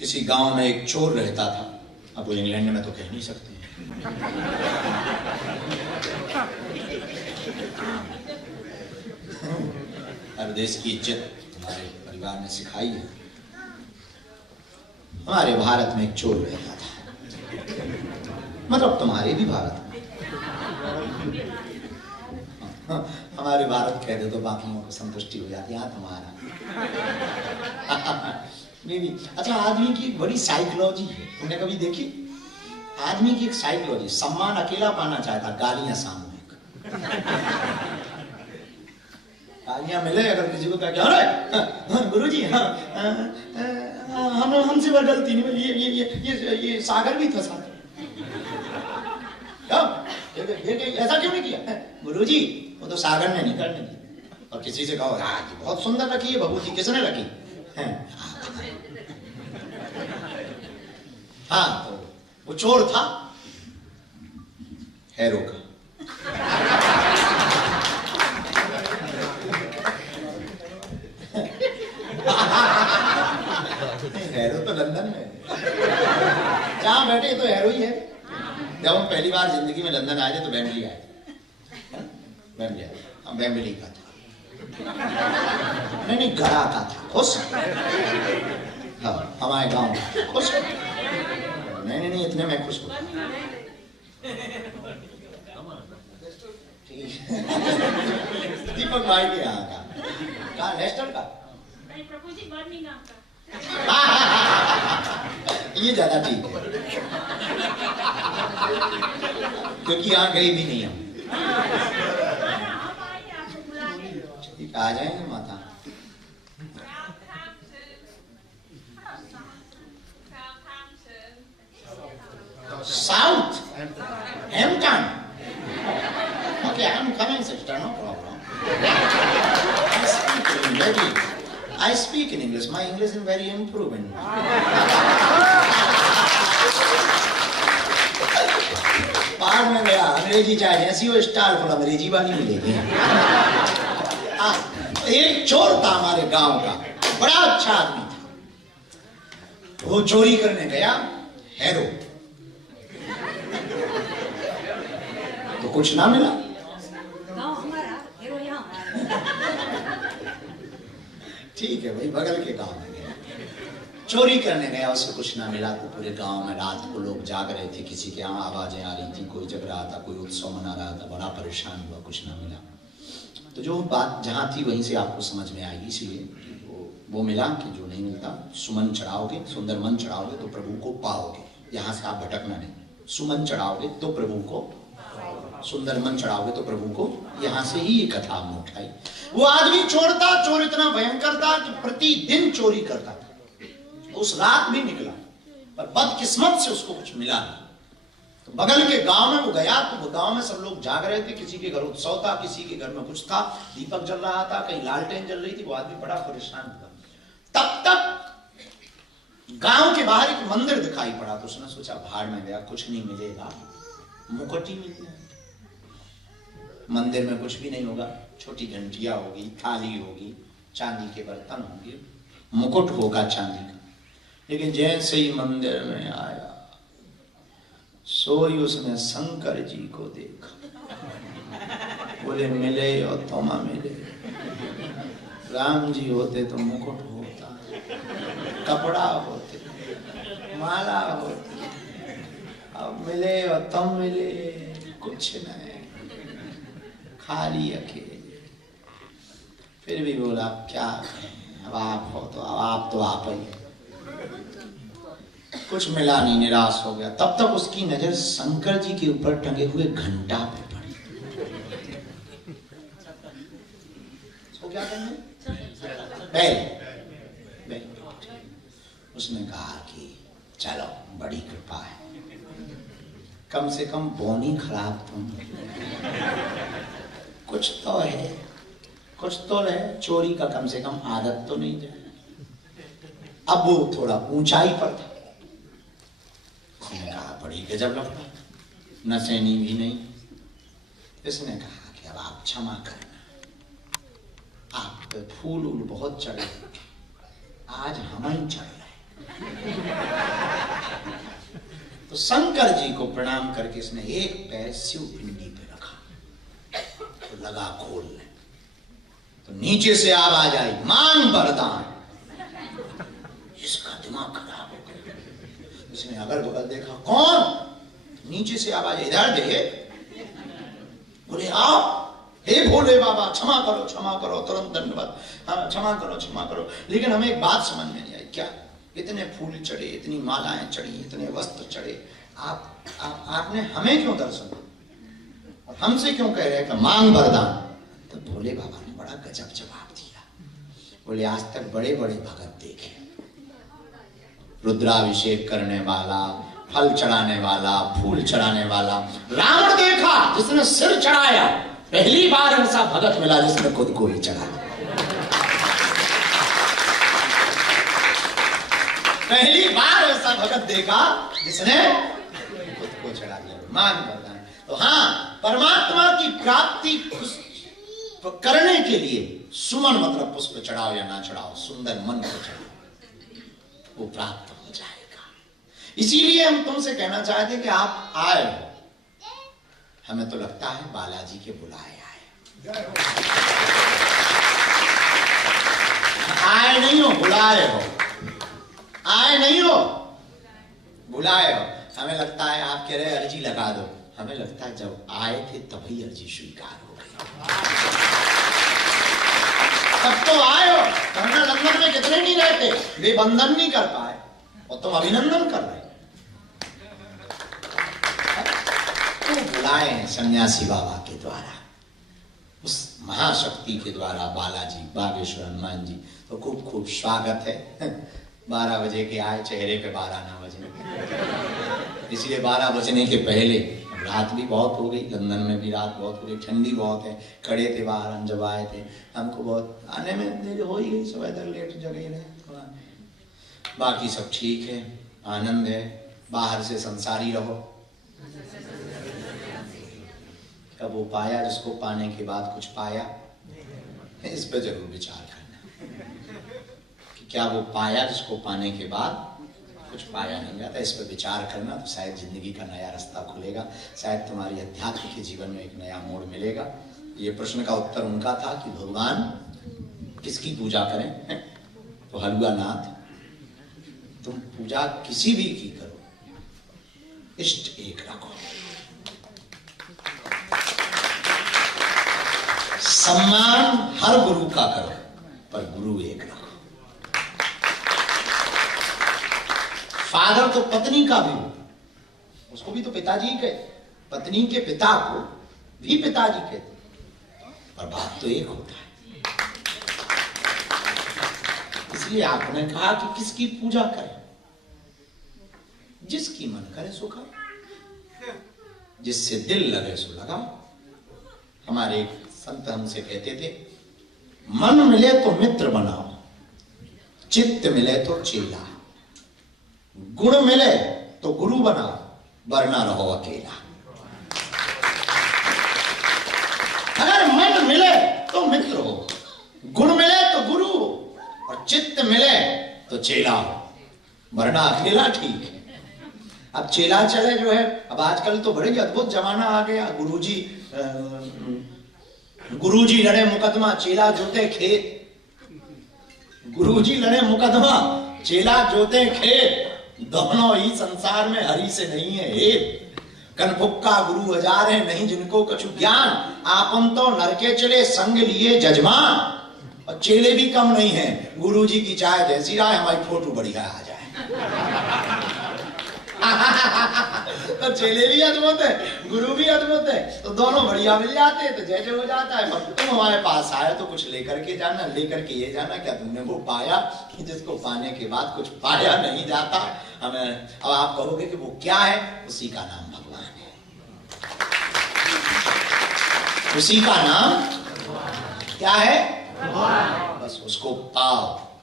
किसी गांव में एक चोर रहता था। अब वो इंग्लैंड में तो कह नहीं सकते। हर देश की इज्जत हमारे परिवार ने सिखाई है। हमारे भारत में एक चोर रहता था, मतलब तुम्हारे भी भारत में। हमारे भारत कह दे तो बाकियों को संतुष्टि हो जाती है, तुम्हारा नहीं। अच्छा, आदमी की एक बड़ी साइकोलॉजी है, तुमने कभी देखी? आदमी की एक साइकोलॉजी, सम्मान अकेला पाना चाहता, गालियां सामूहिक। गालियां मिले अगर किसी को क्या गुरुजी, हमसे वह गलती नहीं, ये सागर भी था साथ। ऐसा क्यों नहीं किया? गुरुजी वो तो सागर ने नहीं करने दी। और किसी से कहो बहुत सुंदर रखी है भगवती, किसने रखी? हाँ, तो वो चोर था, हैरो का। हैरो तो लंदन में, जहां बैठे तो हैरो ही है। जब हम पहली बार जिंदगी में लंदन आए थे तो वेम्बली आए थे। वेम्बली आए, हम वेम्बली का था, नहीं गड़ा का था। खुश? हाँ, हमारे गांव खुश? नहीं, इतने में खुश हूँ। दीपक भाई के यहाँ का, कहाँ लेस्टर का? ये ज्यादा ठीक है, क्योंकि यहाँ गई भी नहीं हम। ठीक, आ जाएंगे माता। South Hampton. Okay, I'm coming, sister. No problem. I speak in English. My English is very improving. बाहर में गया, अंग्रेजी चाहिए, ऐसी वो स्टार फुल अंग्रेजी वाली मिलेगी। एक चोर था हमारे गांव का, बड़ा अच्छा आदमी था। वो चोरी करने गया, हैरो, तो कुछ ना मिला। ठीक है भाई, बगल के गांव में गया, चोरी करने गया, उससे कुछ ना मिला। तो पूरे गांव में रात को लोग जाग रहे थे, किसी के यहाँ आवाजें आ रही थी, कोई जग रहा था, कोई उत्सव मना रहा था, बड़ा परेशान हुआ, कुछ ना मिला। तो जो बात जहां थी वहीं से आपको समझ में आएगी, इसीलिए वो मिला कि जो नहीं मिलता, सुमन चढ़ाओगे, सुंदर मन चढ़ाओगे तो प्रभु को पाओगे। यहाँ से आप भटकना नहीं। सुमन चढ़ाओगे तो प्रभु को, सुंदर मन चढ़ाओगे तो प्रभु को। यहाँ से ही ये कथा हमने उठाई। वो आदमी चोर था, चोर इतना भयंकर था कि प्रतिदिन चोरी करता था। उस रात भी निकला, पर बदकिस्मत से उसको कुछ मिला नहीं। तो बगल के गांव में वो गया, तो वो गांव में सब लोग जाग रहे थे, किसी के घर उत्सव था, किसी के घर में कुछ था, दीपक जल रहा था, कहीं लालटेन जल रही थी। वो आदमी बड़ा परेशान हुआ। तब तक गांव के बाहर एक मंदिर दिखाई पड़ा, तो उसने सोचा भाड़ में गया, कुछ नहीं मिलेगा, मुकुट ही मिल जाए। मंदिर में कुछ भी नहीं होगा, छोटी घंटियां होगी, थाली होगी, चांदी के बर्तन होंगे, मुकुट होगा चांदी का। लेकिन जैसे ही मंदिर में आया, सोई उसने शंकर जी को देखा। बोले मिले और तोमा मिले, राम जी होते तो मुकुट होता, कपड़ा होते, माला होती, अब मिले और तुम मिले, कुछ नहीं, खाली अकेले। फिर भी बोला क्या करें, अब आप हो तो आप ही। कुछ मिला नहीं, निराश हो गया। तब तक उसकी नजर शंकर जी के ऊपर टंगे हुए घंटा पे पड़ी। तो क्या करेंगे? बैल। उसने कहा कि चलो, बड़ी कृपा है, कम से कम बोनी खराब तुम, कुछ तो है, कुछ तो है, चोरी का कम से कम आदत तो नहीं जाए। अब वो थोड़ा ऊंचाई पर था। उसने कहा बड़ी गजब लगता, नशेनी भी नहीं। इसने कहा कि अब आप क्षमा करना, आप पे फूल बहुत चढ़े, आज हम ही चढ़ रहे। तो शंकर जी को प्रणाम करके इसने एक पैर शिव पिंडी पे रखा, तो लगा खोलने, तो नीचे से आवाज आई, मांग वरदान। इसका दिमाग खराब हो गया, इसने अगल बगल देखा, कौन? तो नीचे से आवाज, इधर देखिए। बोले आप? हे भोले बाबा क्षमा करो, तुरंत दंडवत, हाँ क्षमा करो। लेकिन हमें एक बात समझ में नहीं आई, क्या? इतने फूल चढ़े, इतनी मालाएं चढ़ी, इतने वस्त्र चढ़े, आपने हमें क्यों दर्शन और हमसे क्यों कह रहे हैं मांग वरदान? तो भोले बाबा ने बड़ा गजब जवाब दिया। बोले आज तक बड़े बड़े भगत देखे, रुद्राभिषेक करने वाला, फल चढ़ाने वाला, फूल चढ़ाने वाला। रावण देखा जिसने सिर चढ़ाया, पहली बार ऐसा भगत मिला जिसने खुद को ही चढ़ाया। पहली बार ऐसा भगत देखा जिसने खुद को चढ़ा दिया। मान वरदान। तो हाँ, परमात्मा की प्राप्ति करने के लिए सुमन मतलब पुष्प चढ़ाओ या ना चढ़ाओ, सुंदर मन को चढ़ाओ, वो प्राप्त हो जाएगा। इसीलिए हम तुमसे कहना चाहते कि आप आए हो, हमें तो लगता है बालाजी के बुलाए आए नहीं हो, बुलाए हो। आए नहीं हो, बुलाए हो। हमें लगता है आप कह रहे अर्जी लगा दो, हमें लगता है जब आए थे तभी अर्जी स्वीकार हो गई। तब तो आए हो, वरना लंदन में कितने नहीं रहते, वे बंधन नहीं कर पाए और तुम अभिनंदन कर रहे। तो बुलाए हैं सन्यासी बाबा के द्वारा, उस महाशक्ति के द्वारा, बालाजी, बागेश्वर हनुमान जी। तो खूब खूब स्वागत है। 12 बजे के आए, चेहरे पे 12 ना बजे, इसलिए 12 बजने के पहले। रात भी बहुत हो गई, लंदन में भी रात बहुत हो गई, ठंडी बहुत है, खड़े थे बाहर हम जब आए थे, हमको बहुत आने में देर हो ही गई, सब इधर लेट जगह रहे। बाकी सब ठीक है, आनंद है। बाहर से संसारी रहो, कब वो पाया जिसको पाने के बाद कुछ पाया? इस पे जरूर विचार करना कि क्या वो पाया जिसको पाने के बाद कुछ पाया नहीं जाता। इस पे विचार करना तो शायद जिंदगी का नया रास्ता खुलेगा, शायद तुम्हारी अध्यात्म के जीवन में एक नया मोड़ मिलेगा। ये प्रश्न का उत्तर उनका था कि भगवान किसकी पूजा करें? तो हलुआ नाथ, तुम पूजा किसी भी की करो, इष्ट एक रखो, सम्मान हर गुरु का करो, पर गुरु एक रखो। फादर तो पत्नी का भी हो, उसको भी तो पिताजी कहते, पत्नी के पिता को भी पिताजी कहते, पर बात तो एक होता है। इसलिए आपने कहा कि किसकी पूजा करें? जिसकी मन करे सो करो, जिससे दिल लगे सो लगाओ। हमारे एक संत हमसे कहते थे, मन मिले तो मित्र बनाओ, चित्त मिले तो चेला, गुण मिले तो गुरु बनाओ, वरना रहो अकेला। अगर मन मिले तो मित्र हो, गुण मिले तो गुरु हो, और चित्त मिले तो चेला हो, वरना अकेला ठीक है। अब चेला चले जो है, अब आजकल तो बड़े अद्भुत जमाना आ गया। गुरुजी लड़े मुकदमा, चेला जोते खेत। गुरुजी लड़े मुकदमा, चेला जोते खेत। दोनों ही संसार में हरि से नहीं है हेत। कनफुक्का गुरु हजार है, नहीं जिनको कछु ज्ञान। आपन तो नरके चले, संग लिए जजमान। और चेले भी कम नहीं है, गुरुजी की चाय जैसी राय, हमारी फोटो बढ़िया आ जाए। तो चेले भी अद्भुत है, गुरु भी अद्भुत है, तो दोनों बढ़िया मिल जाते हैं, तो जैसे हो जाता है। पर तुम हमारे पास आए तो कुछ लेकर के जाना, लेकर के ये जाना क्या तुमने वो पाया कि जिसको पाने के बाद कुछ पाया नहीं जाता। हमें अब आप कहोगे कि वो क्या है? उसी का नाम भगवान है, उसी का नाम क्या है? बस उसको पाओ।